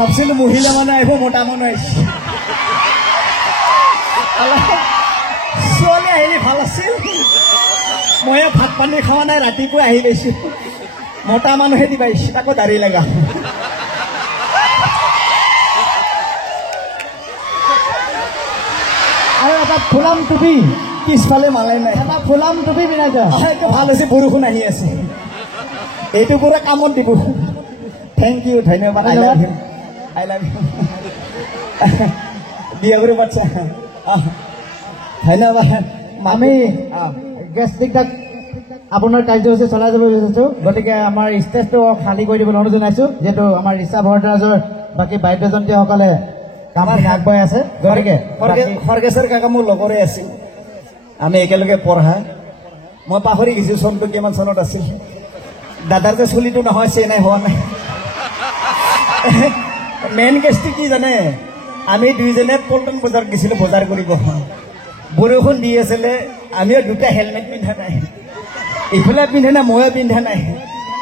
ভাবছিলো মহিলা মানুহ আহিব মতা মানুহ আহিছে ছোৱালী আহিলে ভাল আছিল মই ভাত পানী খোৱা নাই ৰাতিপুৱা আহি গৈছো মতা মানুহে দিবা আহিছে তাকো দাড়ি লগা আৰু এটা ফুলাম টুপি পিছফালে মালাই নাই এটা ফুলাম টুপি পিন্ধাই এইটো ভাল হৈছে বৰষুণ আহি আছে এইটো পুৰা কামত দিব থেংক ইউ ধন্যবাদ আই লাভ ইউ বিয়া কৰি পাতিছা ধন্যবাদ আমি গেষ্টিক আপোনাৰ কাৰ্যসূচী চলাই যাব বিচাৰিছো গতিকে আমাৰ ষ্টেজটো খালী কৰি দিবলৈ অনুৰোধ জনাইছো যিহেতু আমাৰ ৰিচা ভৰদ্বাজৰ বাকী বাদ্যযন্ত্ৰীসকলে কামত আগবঢ়াই আছে গতিকে খৰ্গেশ্বৰ কাকা মোৰ লগৰে আছিল আমি একেলগে পঢ়া মই পাহৰি গৈছো চনটো কিমান চনত আছিল দাদাৰ যে চুলিটো নহয় চেনাই হোৱা নাই মেইন কেছটো কি জানে আমি দুইজনে পল্টন বজাৰ গৈছিলো বজাৰ কৰিব বৰষুণ দি আছিলে আমিও দুটা হেলমেট পিন্ধা নাই ইফালে পিন্ধা নাই ময়ো পিন্ধা নাই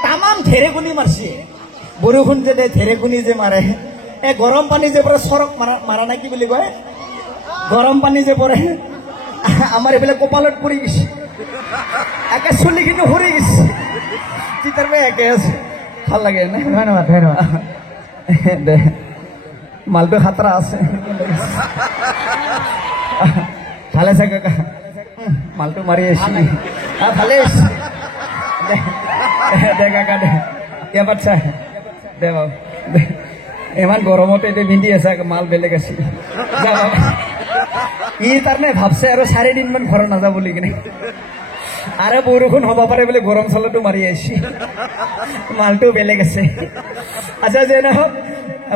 তামাম ঢেৰেকনি মাৰিছে বৰষুণ যে ঢেৰেকনি যে মাৰে এই গৰম পানী যে পৰে চৰক মাৰা নাই কি বুলি কয় গৰম পানী যে পৰে আমাৰ এইফালে কপালত পৰি গৈছে একে চুলিখিনি সৰি গৈছে চিতাৰ পৰা একে আছে ভাল লাগে ধন্যবাদ ধন্যবাদ দে মালটো খাতৰা আছে ভালে আছে কাকা মালটো মাৰি আহিছে ভালে আছে দে কাকা দে কিয় পাতছা দে বাবু ইমান গৰমতে এতিয়া পিন্ধি আছে মাল বেলেগ আছে ই তাৰমানে ভাবছে আৰু 4 দিনমান ঘৰত নাযাব বুলি কিনে আৰু বৰষুণ হ'ব পাৰে বুলি গৰম চলাটো মাৰি আহিছে মালটো বেলেগ আছে আচ্ছা যে নহওক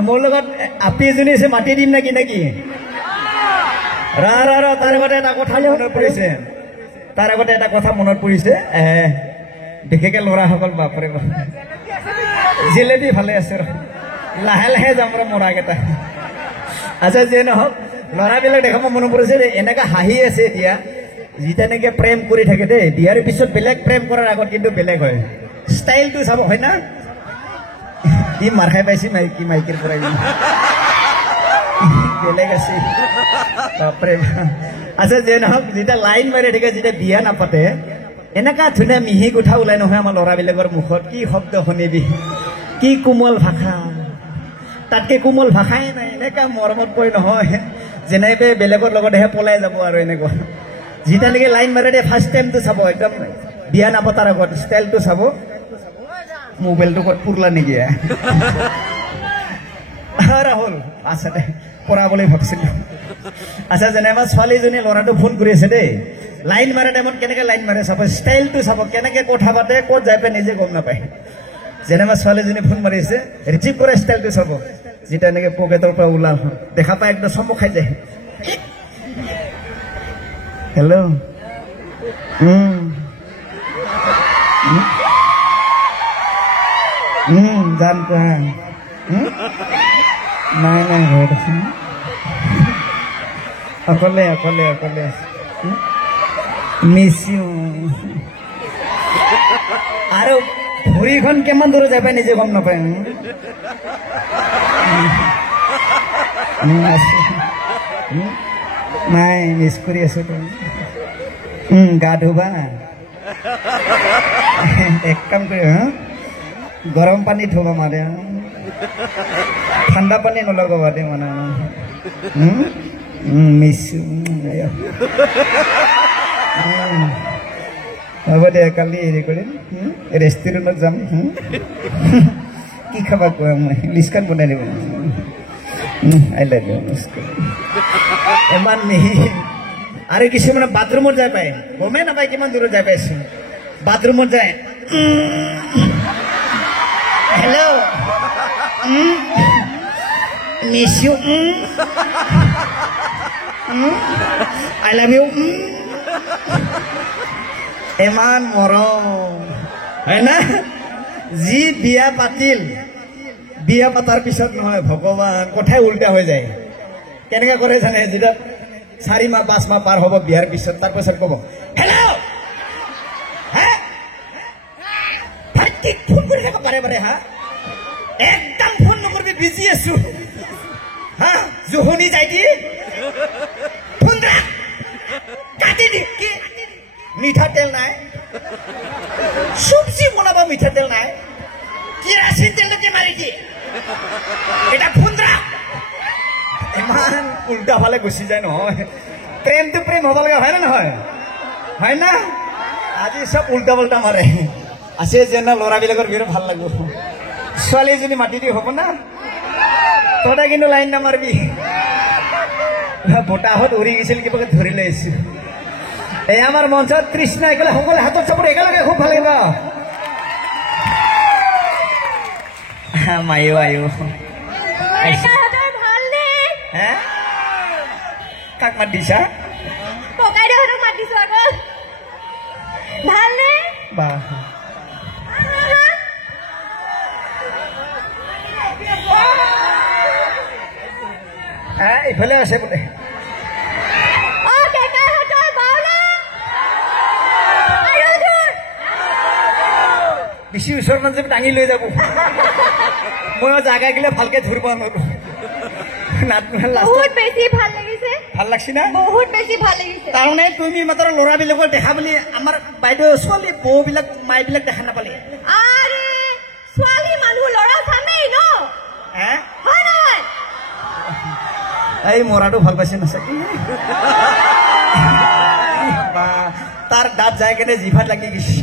মোৰ লগত আপি এজনী আছে মাতি দিম নেকি নেকি ৰা তাৰ আগতে এটা কথা মনত পৰিছে বিশেষকৈ ল'ৰাসকল বাপৰে বাপ জিলেপি ভালে আছে লাহে লাহে যাম ৰ মৰাকেইটা আচ্ছা যে নহওক ল'ৰাবিলাক দেখা মই মনত পৰিছে এনেকৈ হাঁহি আছে এতিয়া যেতিয়া নেকি প্ৰেম কৰি থাকে দেই বিয়াৰ পিছত বেলেগ প্ৰেম কৰাৰ আগত কিন্তু বেলেগ হয় ষ্টাইলটো চাব হয় না ই মাৰ খাই পাইছে মাইকীৰ পৰা বেলেগ আছে বাপৰে আচ্ছা যে নহওক যেতিয়া লাইন মাৰি থাকে যেতিয়া বিয়া নাপাতে এনেকুৱা ধুনীয়া মিহি কথা ওলাই নহয় আমাৰ ল'ৰাবিলাকৰ মুখত কি শব্দ শুনিবি কি কোমল ভাষা তাতকৈ কোমল ভাষাই নাই এনেকুৱা মৰমত কয় নহয় যেনেকৈ বেলেগৰ লগতহে পলাই যাব আৰু এনেকুৱা যেতিয়া নেকি লাইন মাৰে দে ফাৰ্ষ্ট টাইমটো চাব একদম বিয়া নাপতাৰ আগত ষ্টাইলটো চাব মোবাইলটো ক'ত পুৰলা নেকি ৰাহুল আচ্ছা পৰা বুলি ভাবিছিলোঁ আচ্ছা যেনিবা ছোৱালীজনী ল'ৰাটো ফোন কৰি আছে দেই লাইন মাৰে টাইমত কেনেকৈ লাইন মাৰে চাব ষ্টাইলটো চাব কেনেকৈ কথা পাতে ক'ত যাই পাই নিজে গম নাপায় যেনিবা ছোৱালীজনী ফোন মাৰিছে ৰিচিভ কৰা ষ্টাইলটো চাব যেতিয়া এনেকৈ পকেটৰ পৰা ওলাল দেখা পাই একদম চমক খাই যায় হেল্ল' যাম নাই নাই ঘৰত আছে অকলে অকলে অকলে আছে মিছ ইউ আৰু ভৰিখন কিমান দূৰ যাই পাই নিজে গম নাপায় নাই মিছ কৰি আছো গা ধুবা এক কাম কৰি গৰম পানী থবা মাৰে ঠাণ্ডা পানী নলগাবা দে মানে মিছ হ'ব দে কালি হেৰি কৰিম ৰেষ্টুৰেণ্টত যাম কি খাবা কোৱা মই লিষ্টখন বনাই দিব আই লাভ ইউ ইমান মিহি আৰু কিছুমানে বাথৰুমত যাই পায় গমেই নাপায় কিমান দূৰত যাই পাইছে বাথৰুমত যায় hello' miss you I love you ইমান মৰম হয় না যি বিয়া পাতিল বিয়া পাতাৰ পিছত নহয় ভগৱান কথাই উল্টা হৈ যায় কেনেকৈ কৰে জানে যেতিয়া 4 মাহ 5 মাহ পাৰ হ'ব বিয়াৰ পিছত তাৰপিছত ক'ব হেল্ল' ফোন কৰি থাকা বাৰে বাৰে হা একদম ফোন নকৰিবি বিজি আছো হা জোহনি যাই কি ফুন্দা কাটি দি কি মিঠাতেল নাই সবজি বনাবা মিঠাতেল নাই কেরাসিন তেলকে মারি দিয়ে এটা ফুন্দা ইমান উল্টা ফালে গুচি যায় নহয় প্রেমটো প্রেম হব লাগে হয় না নহয় হয় না আজি সব উল্টা পাল্টা মাৰে আছে যেন ল'ৰাবিলাকৰ বিৰাট ভাল লাগিব ছোৱালী এজনী মাতি দি হ'ব না তহঁতে কিন্তু লাইন নামাৰবি বতাহত উৰি গৈছিল কিবাকে ধৰি লৈ আহিছো এই আমাৰ মঞ্চত তৃষ্ণা একেলগে সকলোৱে হাতত চাপৰি একেলগে খুব ভাল লাগিব মায়ো আয়ো হে কাক মাত দিছা ককাইদেউহঁতক মাত দিছো আকৌ ভালনে বাহ ইফালে আছে বোলে বেছি ওচৰ মানুহ দাঙি লৈ যাব মই জাগা গিলে ভালকে ধৰিব নোৱাৰো বহুত বেছি ভাল লাগিছে ভাল লাগছি না বহুত বেছি ভাল লাগিছে তাৰমানে তুমি মাত্ৰ ল'ৰাবিলাকৰ দেখা বুলি আমাৰ বাইদেউ ছোৱালী বৌবিলাক মাইবিলাক দেখা নাপালে আৰে ছোৱালী মানুহ ল'ৰা চামেই ন হে হয় নহয় এই মৰাটো ভাল পাইছে না চাকি তাৰ দাঁত যায় কেনে জিভাত লাগি গৈছে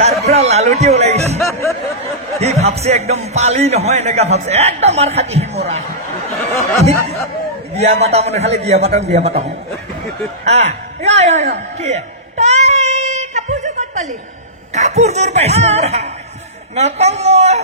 তাৰ পৰা লালুটি ওলাই গৈছে সি ভাবছে একদম পালি নহয় এনেকা ভাবছে একদম মাৰ খাতি মৰা বিয়া পাতা মানে খালি বিয়া পাতাম কি তই কাপোৰযোৰ ক'ত পালি কাপোৰযোৰ পাইছো নাপাওঁ মই